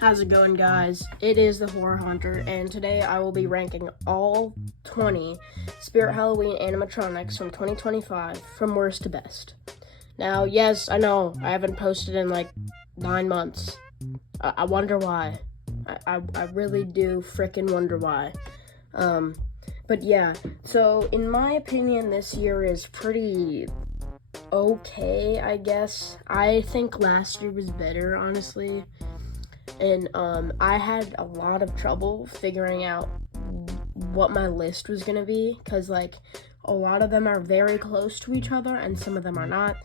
How's it going, guys? It is the Horror Hunter, and today I will be ranking all 20 Spirit Halloween animatronics from 2025 from worst to best. Now, yes, I know I haven't posted in like 9 months. I wonder why. I really do frickin' wonder why. But yeah, so in my opinion, this year is pretty okay, I guess. I think last year was better, honestly. And I had a lot of trouble figuring out what my list was gonna be, because like a lot of them are very close to each other and some of them are not.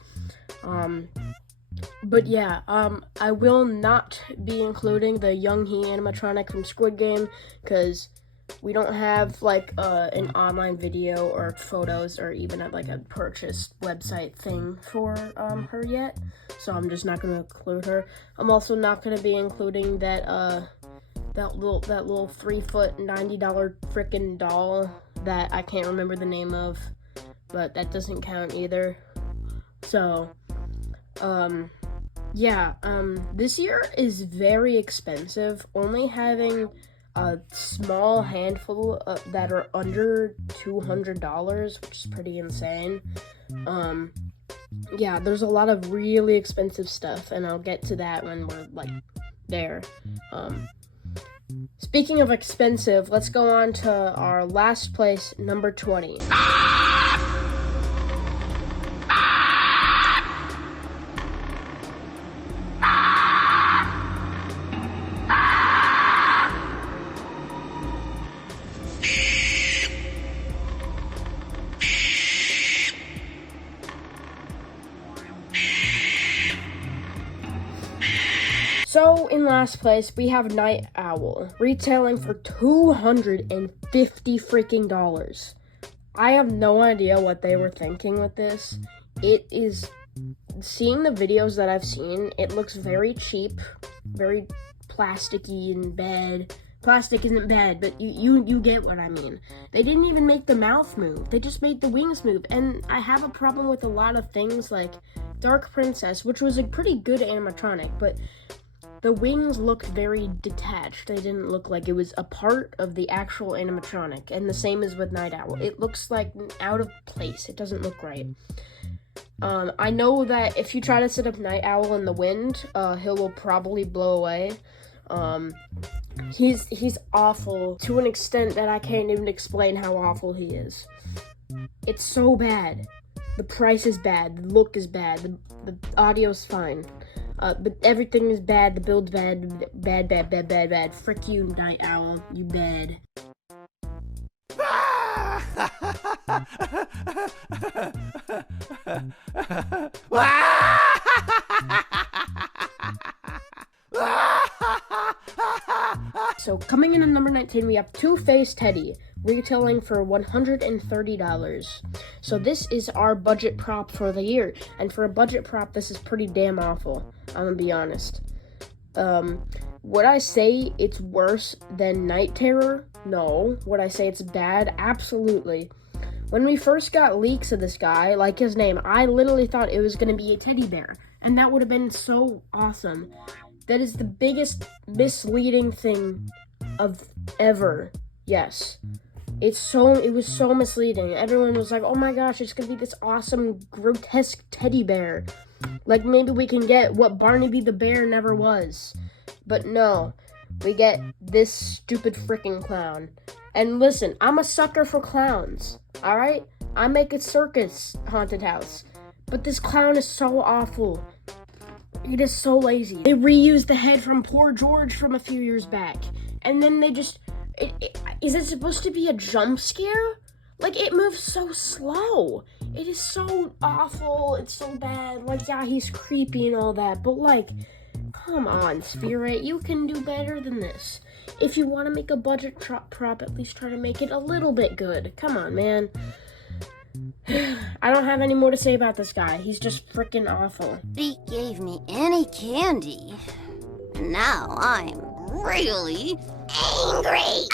But yeah, I will not be including the Young He animatronic from Squid Game, because we don't have like an online video or photos or even like a purchase website thing for her yet, so I'm just not gonna include her. I'm also not gonna be including that little 3-foot $90 frickin' doll that I can't remember the name of, but that doesn't count either. So yeah, this year is very expensive. Only having a small handful that are under $200, which is pretty insane. Yeah, there's a lot of really expensive stuff, and I'll get to that when we're like there. Speaking of expensive, let's go on to our last place, number 20. So, in last place, we have Night Owl, retailing for $250 freaking dollars. I have no idea what they were thinking with this. It is, seeing the videos that I've seen, it looks very cheap, very plasticky and bad. Plastic isn't bad, but you get what I mean. They didn't even make the mouth move. They just made the wings move. And I have a problem with a lot of things like Dark Princess, which was a pretty good animatronic, but the wings looked very detached. They didn't look like it was a part of the actual animatronic. And the same is with Night Owl. It looks like out of place. It doesn't look right. I know that if you try to set up Night Owl in the wind, he will probably blow away. He's awful to an extent that I can't even explain how awful he is. It's so bad. The price is bad. The look is bad. The audio's fine. But everything is bad. The build's bad. Bad. Frick you, Night Owl. You bad. So coming in at number 19, we have Two-Face Teddy, retailing for $130. So this is our budget prop for the year, and for a budget prop, this is pretty damn awful. I'm gonna be honest. Would I say it's worse than Night Terror? No. Would I say it's bad? Absolutely. When we first got leaks of this guy, like his name, I literally thought it was gonna be a teddy bear, and that would have been so awesome. That is the biggest misleading thing of ever. Yes. It was so misleading. Everyone was like, oh my gosh, it's gonna be this awesome, grotesque teddy bear. Like, maybe we can get what Barnaby the Bear never was. But no, we get this stupid freaking clown. And listen, I'm a sucker for clowns, alright? I make a circus haunted house. But this clown is so awful. It is so lazy. They reused the head from Poor George from a few years back. And then they just... is it supposed to be a jump scare? Like, it moves so slow. It is so awful. It's so bad. Like, yeah, he's creepy and all that. But, like, come on, Spirit. You can do better than this. If you want to make a budget prop, at least try to make it a little bit good. Come on, man. I don't have any more to say about this guy. He's just freaking awful. He gave me any candy. And now I'm really angry.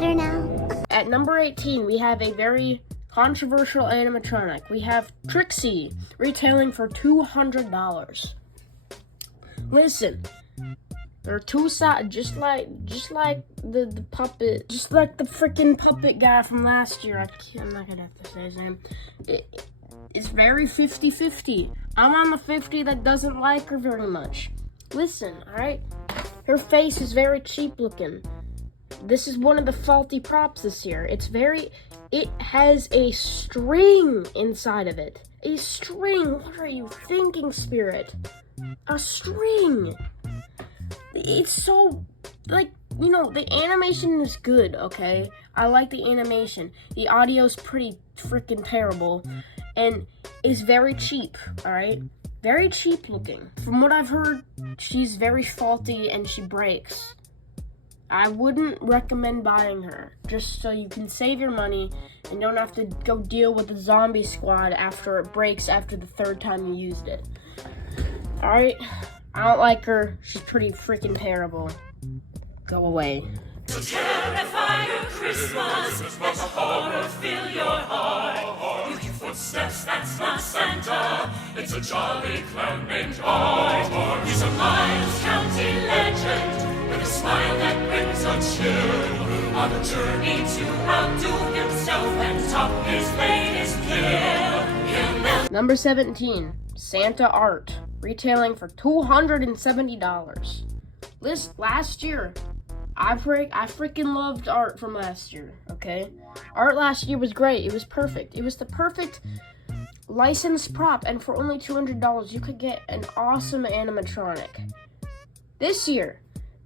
better now? At number 18, we have a very controversial animatronic. We have Trixie, retailing for $200. Listen, they're two sides, just like the puppet, just like the freaking puppet guy from last year. I'm not gonna have to say his name. It's very 50-50. I'm on the 50 that doesn't like her very much. Listen, alright? Her face is very cheap looking. This is one of the faulty props this year. It has a string inside of it. A string. What are you thinking, Spirit? A string. It's so, like, you know, the animation is good, okay? I like the animation. The audio's pretty freaking terrible. And is very cheap, alright? Very cheap looking. From what I've heard, she's very faulty and she breaks. I wouldn't recommend buying her, just so you can save your money and don't have to go deal with the zombie squad after it breaks after the third time you used it. Alright? I don't like her. She's pretty freaking terrible. Go away. To terrify your Christmas, let horror fill your heart. You hear footsteps, that's not Santa. It's a jolly clown named Art. He's a Miles County legend with a smile that brings a chill. On a journey to outdo himself and top his latest kill. Number 17, Santa Art, retailing for $270. Last year, I freaking loved Art from last year, okay? Art last year was great. It was perfect. It was the perfect licensed prop, and for only $200, you could get an awesome animatronic. This year,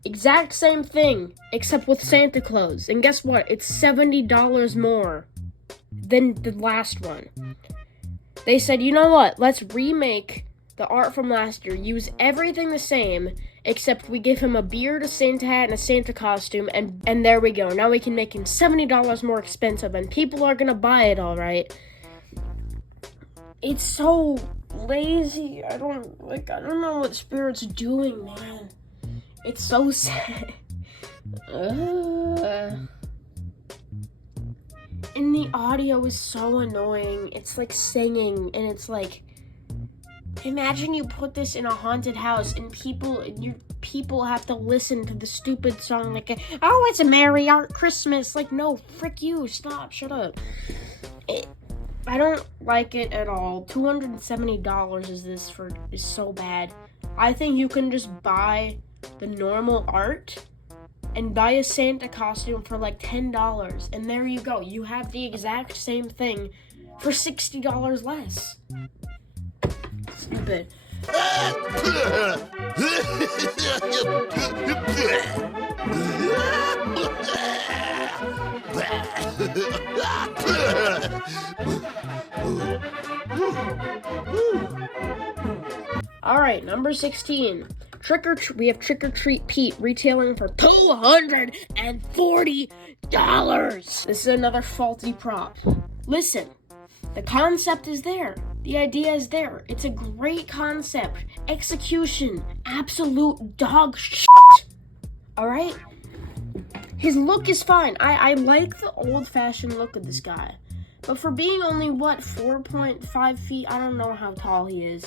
exact same thing, except with Santa Claus. And guess what? It's $70 more than the last one. They said, you know what? Let's remake the Art from last year. Use everything the same, except we give him a beard, a Santa hat, and a Santa costume, and there we go. Now we can make him $70 more expensive, and people are gonna buy it, alright? It's so lazy. I don't know what Spirit's doing, man. It's so sad. And the audio is so annoying. It's like singing, and it's like, imagine you put this in a haunted house and people have to listen to the stupid song like, oh, it's a Merry Art Christmas. Like, no, frick you, stop, shut up. I don't like it at all. $270 is so bad. I think you can just buy the normal Art and buy a Santa costume for like $10, and there you go. You have the exact same thing for $60 less. Stupid. Alright, number 16. We have Trick or Treat Pete, retailing for $240. This is another faulty prop. Listen, the concept is there. The idea is there. It's a great concept. Execution, absolute dog shit. Alright? His look is fine. I like the old-fashioned look of this guy. But for being only, 4.5 feet? I don't know how tall he is.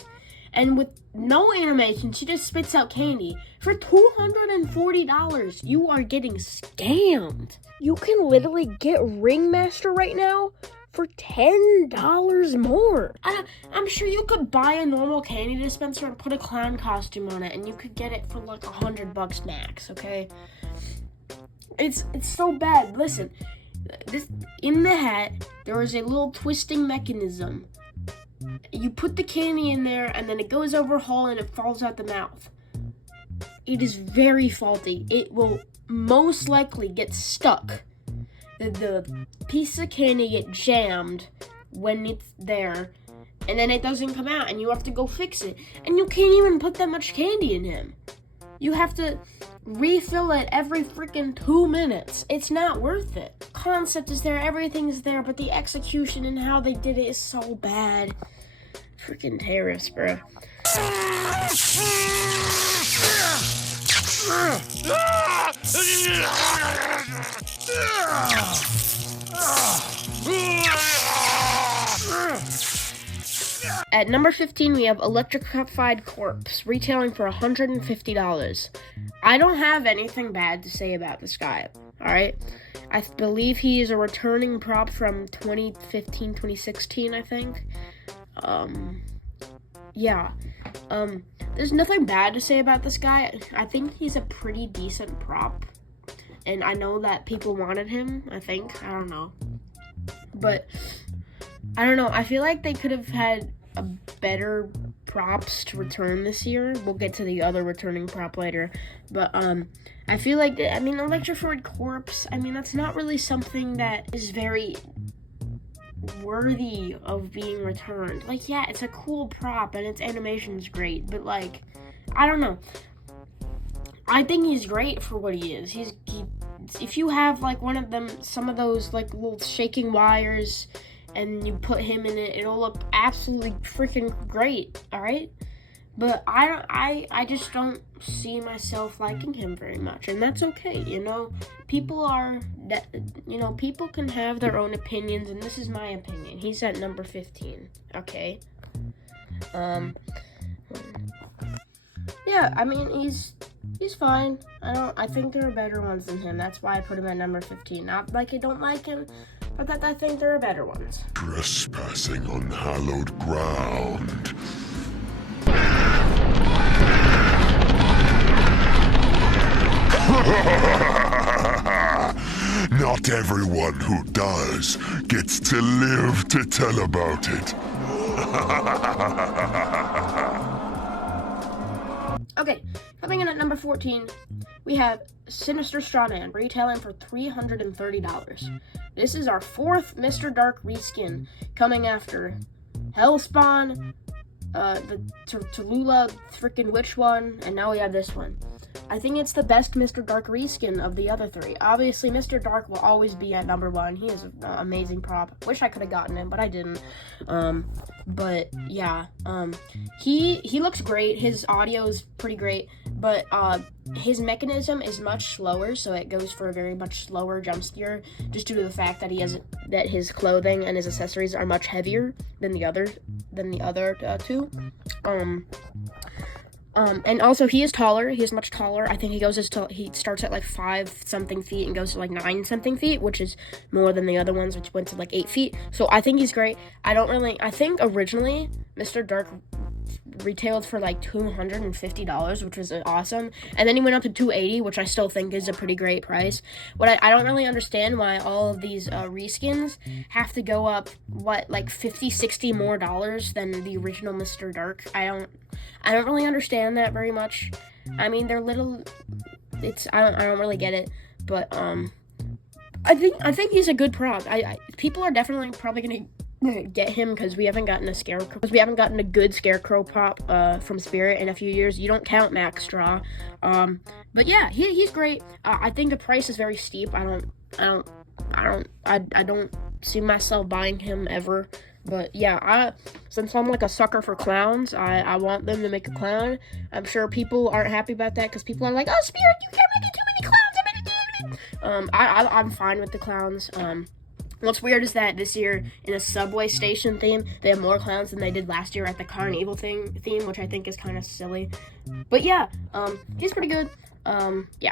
And with no animation, she just spits out candy. For $240, you are getting scammed. You can literally get Ringmaster right now for $10 more. I'm sure you could buy a normal candy dispenser and put a clown costume on it, and you could get it for like $100 max, okay? It's so bad. Listen, in the hat, there is a little twisting mechanism. You put the candy in there, and then it goes over a hole and it falls out the mouth. It is very faulty. It will most likely get stuck. The piece of candy get jammed when it's there, and then it doesn't come out, and you have to go fix it. And you can't even put that much candy in him. You have to refill it every freaking 2 minutes. It's not worth it. Concept is there, everything's there, but the execution and how they did it is so bad. Freaking terrorists, bro. At number 15, we have Electricified Corpse, retailing for $150. I don't have anything bad to say about this guy, alright? I believe he is a returning prop from 2015, 2016, I think. There's nothing bad to say about this guy. I think he's a pretty decent prop. And I know that people wanted him, I think. I don't know. But, I don't know. I feel like they could have had a better props to return this year. We'll get to the other returning prop later. But, I feel like, Electrified Corpse, that's not really something that is very worthy of being returned. Like, yeah, it's a cool prop and its animation's great, but, like, I don't know. I think he's great for what he is. If you have, like, some of those, like, little shaking wires, and you put him in it, it'll look absolutely freaking great, alright? But I just don't see myself liking him very much, and that's okay, People people can have their own opinions, and this is my opinion. He's at number 15, okay? Yeah, he's fine. I think there are better ones than him. That's why I put him at number 15. Not like I don't like him, but that I think there are better ones. Trespassing on hallowed ground. Not everyone who does gets to live to tell about it. Okay, coming in at number 14, we have Sinister Straw Man, retailing for $330. This is our fourth Mr. Dark reskin, coming after Hellspawn, the Tallulah freaking witch one, and now we have this one. I think it's the best Mr. Dark reskin of the other three. Obviously, Mr. Dark will always be at number 1. He is an amazing prop. Wish I could have gotten him, but I didn't. But yeah, he looks great. His audio is pretty great, but his mechanism is much slower, so it goes for a very much slower jump scare, just due to the fact that that his clothing and his accessories are much heavier than the other two. And also he is taller. He is much taller. I think he starts at like 5-something feet and goes to like 9-something feet, which is more than the other ones, which went to like 8 feet. So I think he's great. I think originally Mr. Dark retailed for like $250, which was awesome. And then he went up to $280, which I still think is a pretty great price. What I don't really understand why all of these reskins have to go up, like $50-$60 more than the original Mr. Dark. I don't really understand that very much. They're little. I don't really get it, but I think he's a good prop. People are definitely probably gonna get him because we haven't gotten a good scarecrow prop from Spirit in a few years. You don't count Max Straw, but yeah, he's great. I think the price is very steep. I don't see myself buying him ever. But yeah, since I'm like a sucker for clowns, I want them to make a clown. I'm sure people aren't happy about that because people are like, "Oh, Spirit, you can't make it too many clowns." I'm fine with the clowns. What's weird is that this year in a subway station theme, they have more clowns than they did last year at the Carnival theme, which I think is kind of silly. But yeah, he's pretty good. Yeah.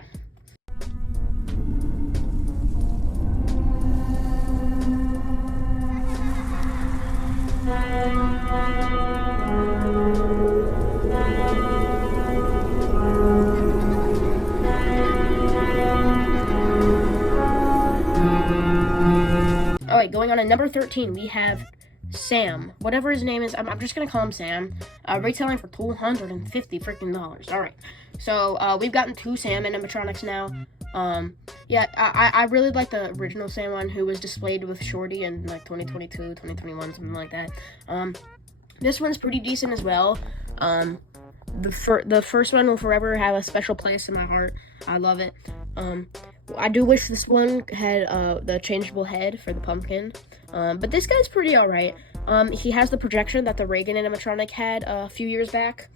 Alright, going on to number 13, we have Sam. Whatever his name is, I'm just gonna call him Sam. Retailing for $250 freaking dollars. Alright, so we've gotten 2 Sam animatronics now. Yeah, I really like the original Sam one who was displayed with Shorty in like 2022, 2021, something like that. This one's pretty decent as well. The first one will forever have a special place in my heart. I love it. I do wish this one had the changeable head for the pumpkin. But this guy's pretty alright. He has the projection that the Reagan animatronic had a few years back.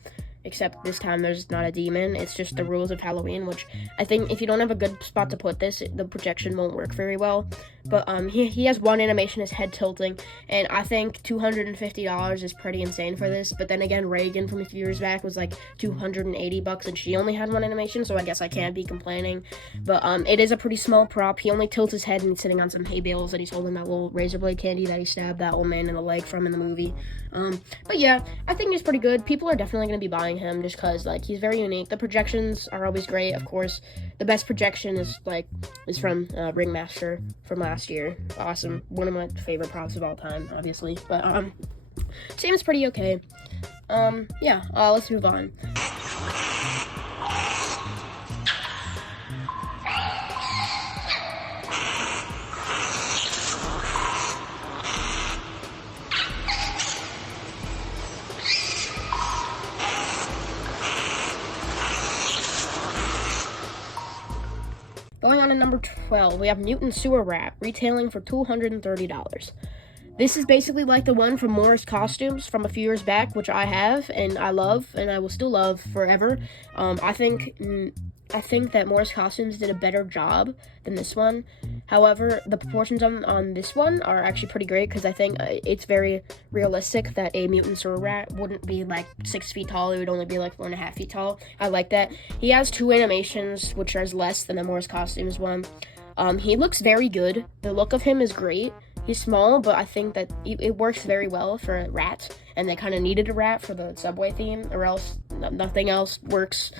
Except this time there's not a demon. It's just the rules of Halloween, which I think if you don't have a good spot to put this, the projection won't work very well. But he has one animation, his head tilting, and I think $250 is pretty insane for this. But then again, Reagan from a few years back was like $280, and she only had one animation, so I guess I can't be complaining. But it is a pretty small prop. He only tilts his head, and he's sitting on some hay bales, and he's holding that little razor blade candy that he stabbed that old man in the leg from in the movie. But yeah, I think he's pretty good. People are definitely going to be buying him just because, like, he's very unique. The projections are always great, of course. The best projection is from Ringmaster from last year. Awesome. One of my favorite props of all time, obviously. But, seems pretty okay. Yeah, let's move on. Going on to number 12, we have Mutant Sewer Rat, retailing for $230. This is basically like the one from Morris Costumes from a few years back, which I have, and I love, and I will still love forever. I think that Morris Costumes did a better job than this one. However, the proportions on this one are actually pretty great, because I think it's very realistic that a mutant sewer rat wouldn't be like 6 feet tall. It would only be like 4.5 feet tall. I like that. He has 2 animations, which are less than the Morris Costumes one. He looks very good. The look of him is great. He's small, but I think that it works very well for a rat, and they kind of needed a rat for the subway theme, or else nothing else works.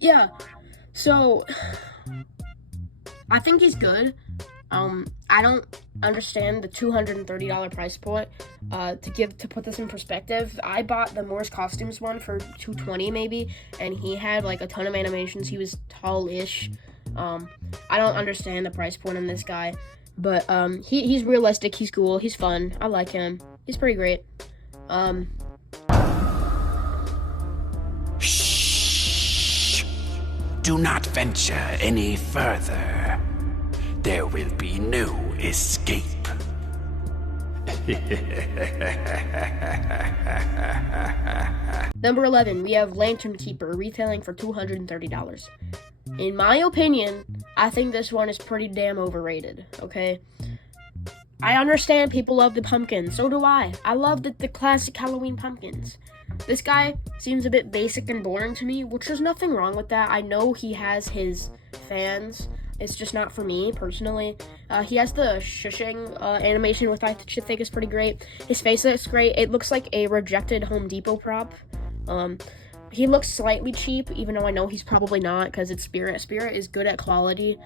Yeah, so I think he's good. I don't understand the $230 price point. To put this in perspective, I bought the Morris Costumes one for $220 maybe, and he had like a ton of animations. He was tall-ish. I don't understand the price point on this guy, but he's realistic. He's cool. He's fun. I like him. He's pretty great. Do not venture any further. There will be no escape. Number 11, we have Lantern Keeper, retailing for $230. In my opinion, I think this one is pretty damn overrated, okay? I understand people love the pumpkins, so do I. I love the classic Halloween pumpkins. This guy seems a bit basic and boring to me, which there's nothing wrong with that. I know he has his fans. It's just not for me, personally. He has the shushing animation, which I think is pretty great. His face looks great. It looks like a rejected Home Depot prop. He looks slightly cheap, even though I know he's probably not, because it's Spirit. Spirit is good at quality.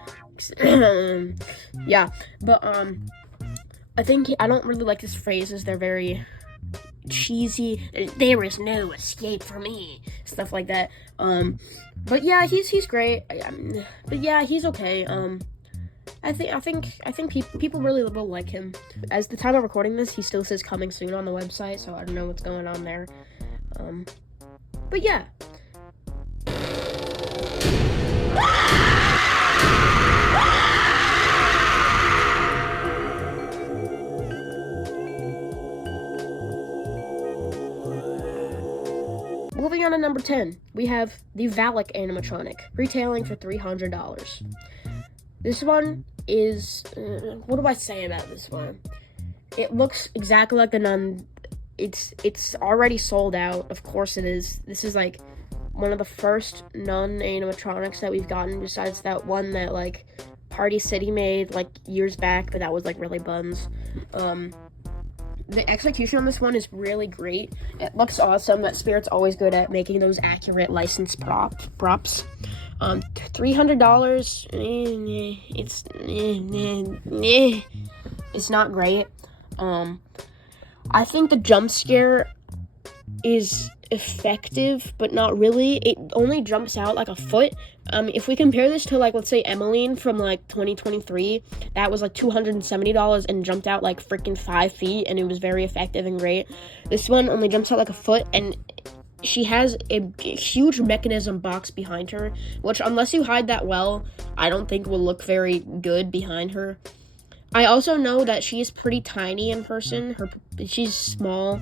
Yeah, but, I don't really like his phrases. They're very cheesy. There is no escape for me, stuff like that. But yeah, he's great. But yeah, he's okay. I think people really will like him. As the time of recording this, he still says coming soon on the website, so I don't know what's going on there. But yeah. Moving on to number 10, we have the Valick animatronic, retailing for $300. This one is, what do I say about this one? It looks exactly like the Nun. It's already sold out, of course it is. This is like one of the first Nun animatronics that we've gotten, besides that one that like Party City made like years back, but that was like really buns. The execution on this one is really great. It looks awesome. That Spirit's always good at making those accurate licensed props. $300. It's not great. I think the jump scare is effective, but not really. It only jumps out like a foot. If we compare this to, like, let's say Emmeline from like 2023, that was like $270 and jumped out like freaking 5 feet, and it was very effective and great. This one only jumps out like a foot, and she has a huge mechanism box behind her, which, unless you hide that well, I don't think will look very good behind her. I also know that she's pretty tiny in person. She's small.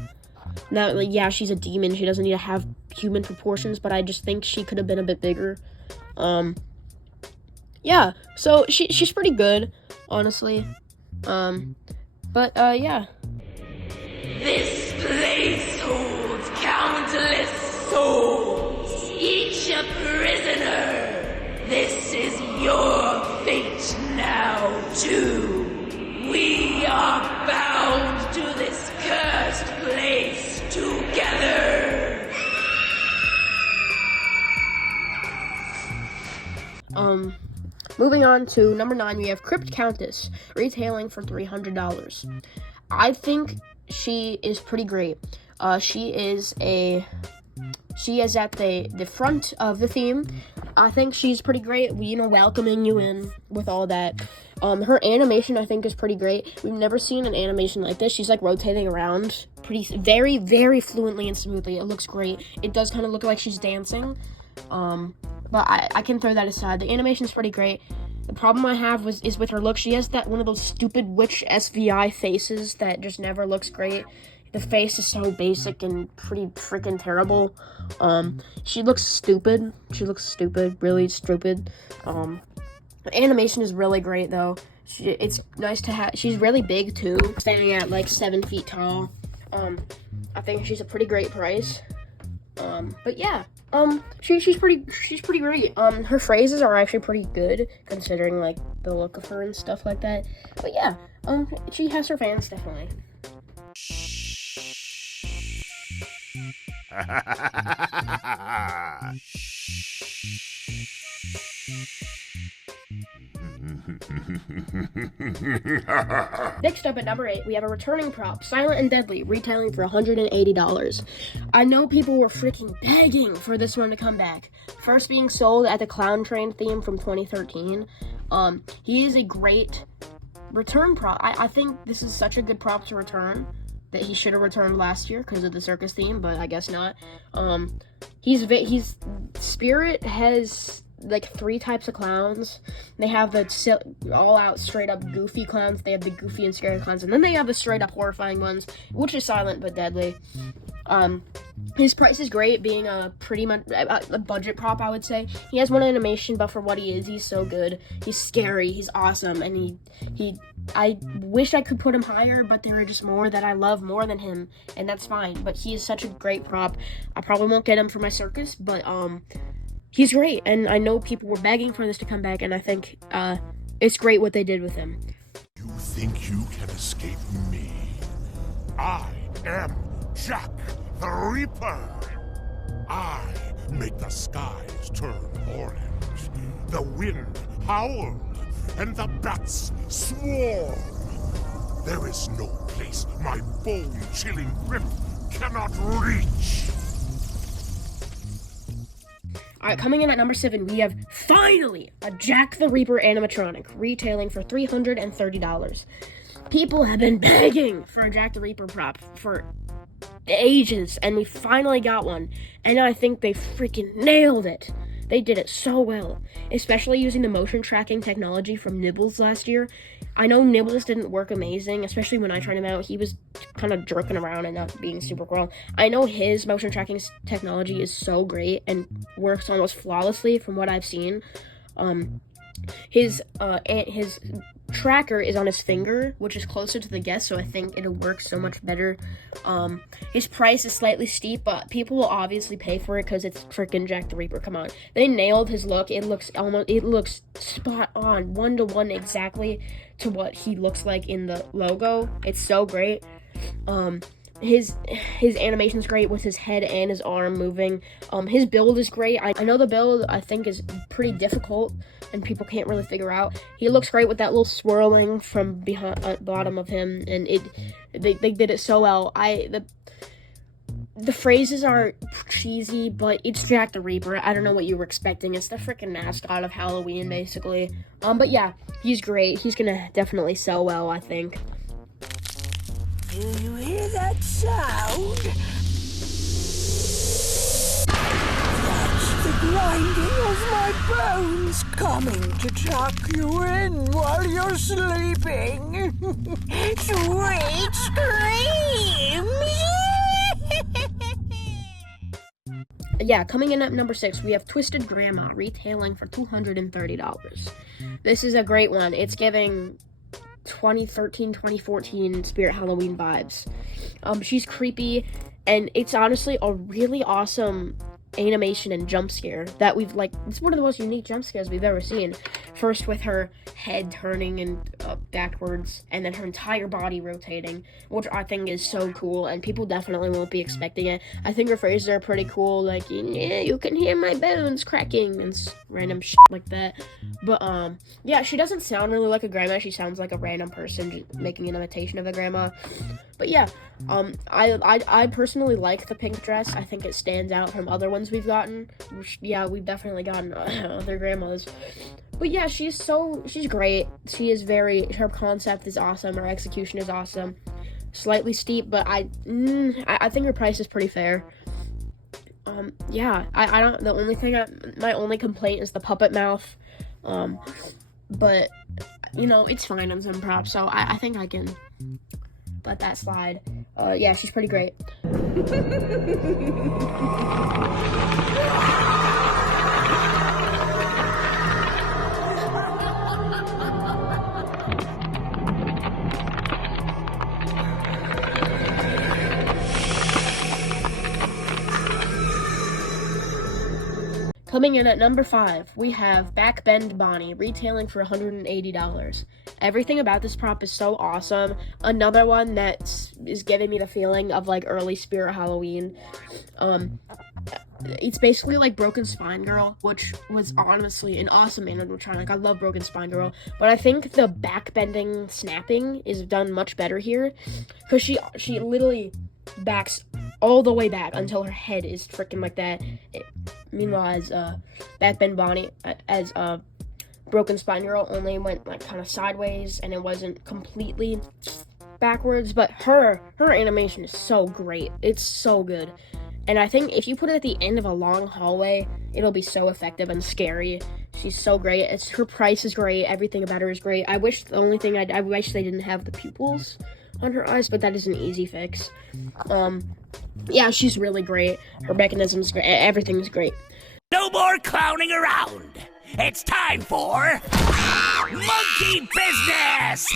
Now, like, yeah, she's a demon. She doesn't need to have human proportions, but I just think she could have been a bit bigger. Yeah, so she's pretty good. honestly. Yeah. This place holds countless souls, each a prisoner. This is your fate now, too. We are bound to this cursed place together. Moving on to number 9, we have Crypt Countess, retailing for $300. I think she is pretty great. She is at the front of the theme. I think she's pretty great, welcoming you in with all that. Her animation, I think, is pretty great. We've never seen an animation like this. She's, rotating around very, very fluently and smoothly. It looks great. It does kind of look like she's dancing. But I can throw that aside. The animation is pretty great. The problem I have is with her look. She has one of those stupid witch SVI faces that just never looks great. The face is so basic and pretty freaking terrible. She looks stupid. Really stupid. The animation is really great, though. It's nice to have. She's really big, too, standing at 7 feet tall. I think she's a pretty great price. But yeah. She's pretty great. Her phrases are actually pretty good, considering, the look of her and stuff like that. But yeah, she has her fans, definitely. Next up at number 8, we have a returning prop, Silent and Deadly, retailing for $180. I know people were freaking begging for this one to come back. First being sold at the Clown Train theme from 2013. He is a great return prop. I think this is such a good prop to return that he should have returned last year because of the circus theme, but I guess not. Spirit has 3 types of clowns. They have the all-out, straight-up goofy clowns. They have the goofy and scary clowns, and then they have the straight-up horrifying ones, which is Silent but Deadly. His price is great, being pretty much a budget prop, I would say. He has one animation, but for what he is, he's so good. He's scary, he's awesome, and I wish I could put him higher, but there are just more that I love more than him, and that's fine. But he is such a great prop. I probably won't get him for my circus, but he's great, and I know people were begging for this to come back, and I think it's great what they did with him. You think you can escape me? I am Jack the Reaper. I make the skies turn orange, the wind howl, and the bats swarm. There is no place my bone-chilling grip cannot reach. Alright, coming in at number 7, we have, finally, a Jack the Reaper animatronic, retailing for $330. People have been begging for a Jack the Reaper prop for ages, and we finally got one, and I think they freaking nailed it. They did it so well, especially using the motion tracking technology from Nibbles last year. I know Nibbles didn't work amazing, especially when I tried him out. He was kind of jerking around and not being super cool. I know his motion tracking technology is so great and works almost flawlessly from what I've seen. His tracker is on his finger, which is closer to the guest, so I think it'll work so much better. His price is slightly steep, but people will obviously pay for it because it's freaking Jack the Reaper. Come on, they nailed his look. It looks spot on, 1-to-1 exactly to what he looks like in the logo. It's so great. His animation's great with his head and his arm moving. His build is great. I know the build, I think, is pretty difficult and people can't really figure out. He looks great with that little swirling from behind bottom of him, and they did it so well. The phrases are cheesy, but it's Jack the Reaper. I don't know what you were expecting. It's the freaking mascot of Halloween, basically. But yeah, he's great. He's gonna definitely sell well, I think. Do you hear that sound? That's the grinding of my bones coming to tuck you in while you're sleeping. Sweet screams! Yeah, coming in at number 6, we have Twisted Grandma, retailing for $230. This is a great one. It's giving 2013, 2014 Spirit Halloween vibes. She's creepy, and it's honestly a really awesome animation and jump scare that it's one of the most unique jump scares we've ever seen. First with her head turning and backwards, and then her entire body rotating, which I think is so cool, and people definitely won't be expecting it. I think her phrases are pretty cool, like, yeah, you can hear my bones cracking, and random shit like that. But, yeah, she doesn't sound really like a grandma. She sounds like a random person making an imitation of a grandma. But yeah, I personally like the pink dress. I think it stands out from other ones we've gotten. Yeah, we've definitely gotten other grandmas. But yeah, she's great. Her concept is awesome. Her execution is awesome. Slightly steep, but I think her price is pretty fair. Yeah, my only complaint is the puppet mouth. But, it's fine on some props, so I think I can let that slide. Yeah, she's pretty great. Coming in at number 5, we have Backbend Bonnie, retailing for $180. Everything about this prop is so awesome. Another one that is giving me the feeling of, early Spirit Halloween. It's basically like Broken Spine Girl, which was honestly an awesome animatronic. I love Broken Spine Girl, but I think the backbending snapping is done much better here, because she literally backs all the way back until her head is freaking like that. Meanwhile, as Backbend Bonnie, as Broken Spine Girl only went kind of sideways, and it wasn't completely backwards. But her animation is so great. It's so good. And I think if you put it at the end of a long hallway, it'll be so effective and scary. She's so great. Her price is great. Everything about her is great. I wish they didn't have the pupils on her eyes, but that is an easy fix. Yeah, she's really great. Her mechanism's great. Everything's great. No more clowning around. It's time for monkey business.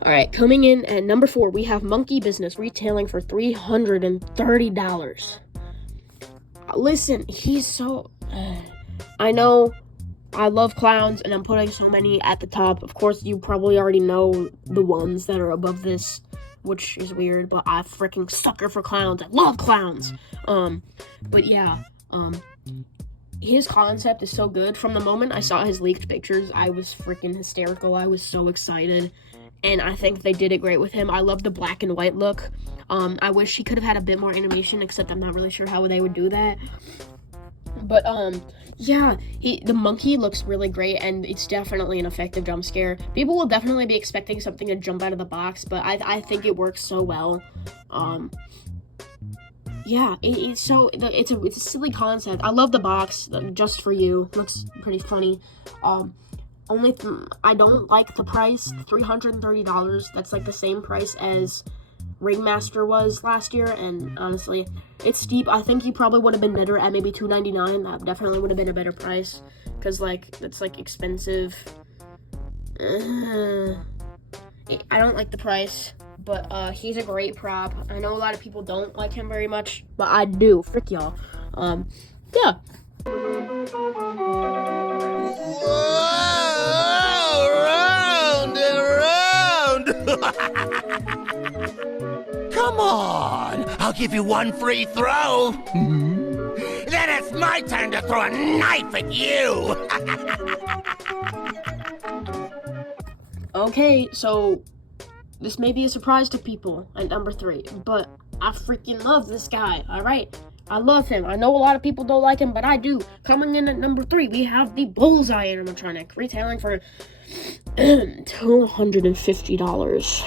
Alright, coming in at number 4, we have Monkey Business, retailing for $330. Listen, he's so... I know I love clowns, and I'm putting so many at the top. Of course, you probably already know the ones that are above this, which is weird, but I freaking sucker for clowns. I love clowns. But yeah, his concept is so good. From the moment I saw his leaked pictures, I was freaking hysterical. I was so excited, and I think they did it great with him. I love the black and white look. I wish he could have had a bit more animation, except I'm not really sure how they would do that. But, yeah, the monkey looks really great, and it's definitely an effective jump scare. People will definitely be expecting something to jump out of the box, but I think it works so well. Yeah, it's a silly concept. I love the box, just for you. Looks pretty funny. I don't like the price, $330. That's the same price as Ringmaster was last year, and honestly, it's steep. I think you probably would have been better at maybe $299. That definitely would have been a better price, because that's expensive. I don't like the price, but he's a great prop. I know a lot of people don't like him very much, but I do. Frick y'all. Yeah. Round and round. Come on, I'll give you one free throw. Then it's my turn to throw a knife at you. Okay, so this may be a surprise to people at number 3, but I freaking love this guy, alright? I love him. I know a lot of people don't like him, but I do. Coming in at number 3, we have the Bullseye animatronic, retailing for $250.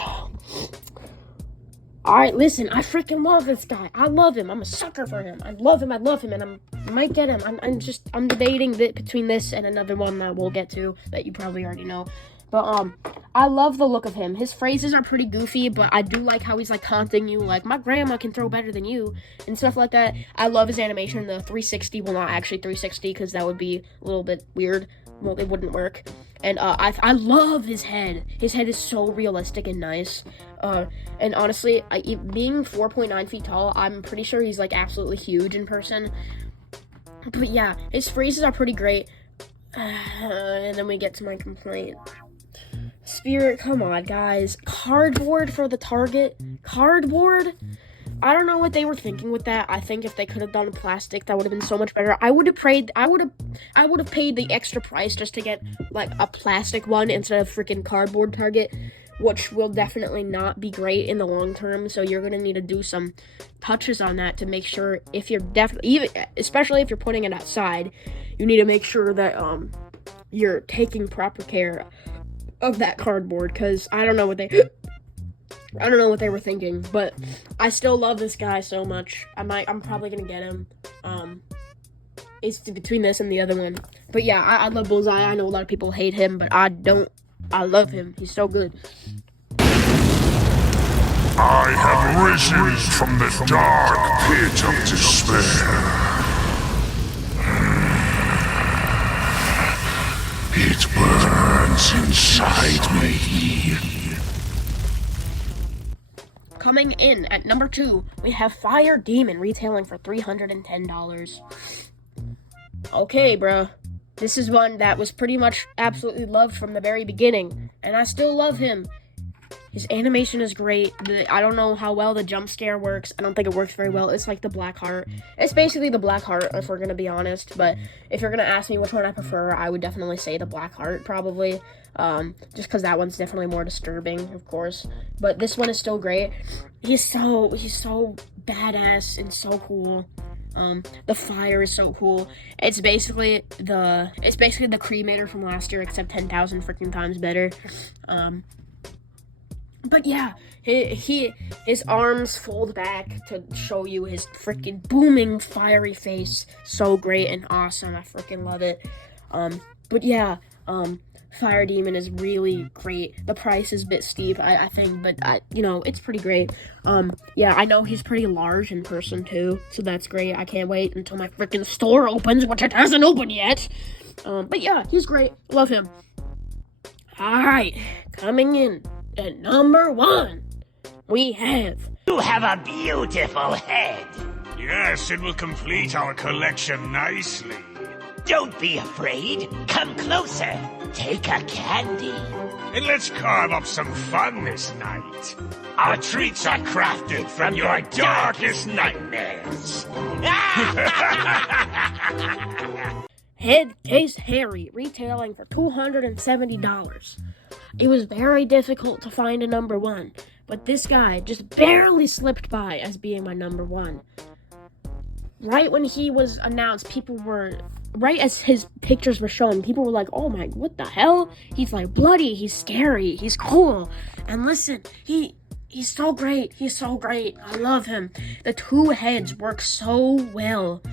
Alright, listen, I freaking love this guy. I love him. I'm a sucker for him. I love him, and I might get him. I'm debating between this and another one that we'll get to, that you probably already know. But I love the look of him. His phrases are pretty goofy, but I do like how he's like taunting you, like my grandma can throw better than you and stuff like that. I love his animation. The 360, well, not actually 360 because that would be a little bit weird. Well, it wouldn't work. And I love his head. His head is so realistic and nice. And honestly, being 4.9 feet tall, I'm pretty sure he's like absolutely huge in person. But yeah, his phrases are pretty great. And then we get to my complaint. Spirit, come on, guys. Cardboard for the target? Cardboard? I don't know what they were thinking with that. I think if they could have done plastic, that would have been so much better. I would have paid the extra price just to get like a plastic one instead of freaking cardboard target, which will definitely not be great in the long term. So you're gonna need to do some touches on that to make sure if you're especially if you're putting it outside, you need to make sure that you're taking proper care of that cardboard, because I don't know what they were thinking, but I still love this guy so much. I'm probably gonna get him. It's between this and the other one. But yeah, I love Bullseye. I know a lot of people hate him, but I don't. I love him. He's so good. I have risen from the dark pit of despair. It burns inside me. Coming in at number 2, we have Fire Demon retailing for $310. Okay, bruh. This is one that was pretty much absolutely loved from the very beginning, and I still love him. His animation is great. I don't know how well the jump scare works. I don't think it works very well. It's like the Black Heart. It's basically the Black Heart, if we're gonna be honest. But if you're gonna ask me which one I prefer, I would definitely say the Black Heart, probably. Just because that one's definitely more disturbing, of course. But this one is still great. He's so badass and so cool. The fire is so cool. It's basically the cremator from last year, except 10,000 freaking times better. But yeah, his arms fold back to show you his freaking booming fiery face. So great and awesome. I freaking love it. But yeah, Fire Demon is really great. The price is a bit steep, I think, but it's pretty great. Yeah, I know he's pretty large in person too, so that's great. I can't wait until my freaking store opens, which it hasn't opened yet. But yeah, he's great. Love him. Alright, coming in at number 1, we have... You have a beautiful head. Yes, it will complete our collection nicely. Don't be afraid. Come closer. Take a candy. And let's carve up some fun this night. Our treats are crafted from your darkest nightmares. Headcase Harry, retailing for $270. It was very difficult to find a number 1, but this guy just barely slipped by as being my number 1. Right when he was announced, right as his pictures were shown, people were like, oh my, what the hell? He's like bloody, he's scary, he's cool. And listen, he's so great, I love him. The 2 heads work so well,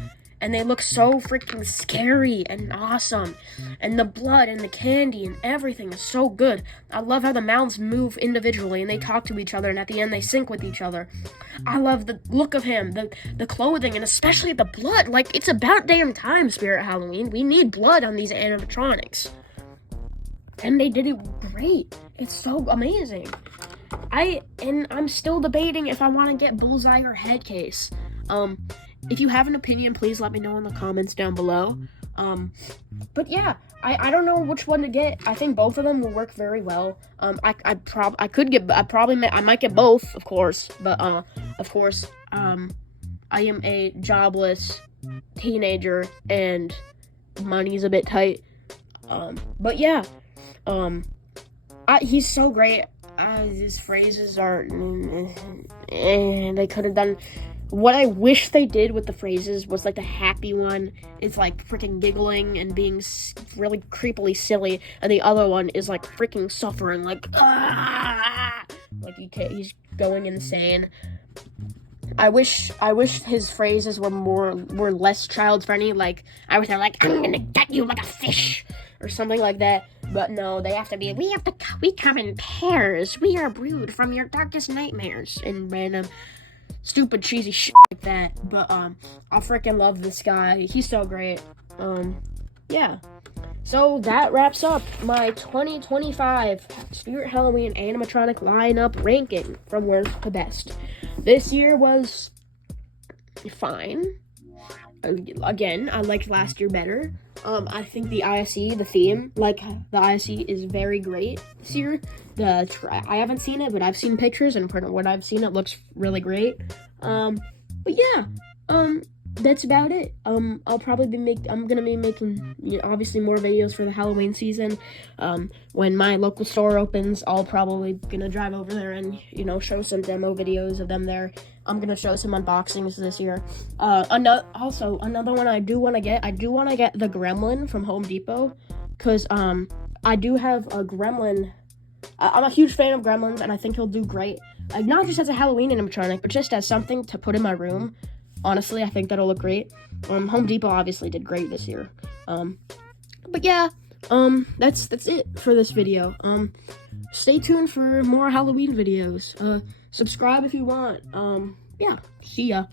and they look so freaking scary and awesome. And the blood and the candy and everything is so good. I love how the mouths move individually and they talk to each other, and at the end they sync with each other. I love the look of him, the clothing, and especially the blood. Like, it's about damn time, Spirit Halloween. We need blood on these animatronics. And they did it great. It's so amazing. I'm still debating if I want to get Bullseye or Headcase. If you have an opinion, please let me know in the comments down below. But yeah, I don't know which one to get. I think both of them will work very well. I might get both, of course. But of course, I am a jobless teenager and money's a bit tight. But yeah, he's so great. His phrases are, they could have done. What I wish they did with the phrases was like the happy one is like freaking giggling and being really creepily silly, and the other one is like freaking suffering, like he's going insane. I wish his phrases were less child friendly. Like I wish they're like, I'm gonna gut you like a fish or something like that. But no, they have to be, we come in pairs. We are brewed from your darkest nightmares. And random stupid cheesy shit like that. But, I freaking love this guy. He's so great. Yeah. So that wraps up my 2025 Spirit Halloween animatronic lineup ranking from worst to best. This year was fine. Again, I liked last year better. I think the ISE, the theme, like the ISE is very great this year. I haven't seen it, but I've seen pictures, and from what I've seen, it looks really great. But yeah, that's about it. I'll probably I'm gonna be making, obviously more videos for the Halloween season. When my local store opens, I'll probably gonna drive over there and, show some demo videos of them there. I'm gonna show some unboxings this year. Another one I do want to get the Gremlin from Home Depot, because, I do have a Gremlin. I'm a huge fan of Gremlins, and I think he'll do great. Not just as a Halloween animatronic, but just as something to put in my room. Honestly, I think that'll look great. Home Depot obviously did great this year. But yeah, that's it for this video. Stay tuned for more Halloween videos. Subscribe if you want. Yeah, see ya.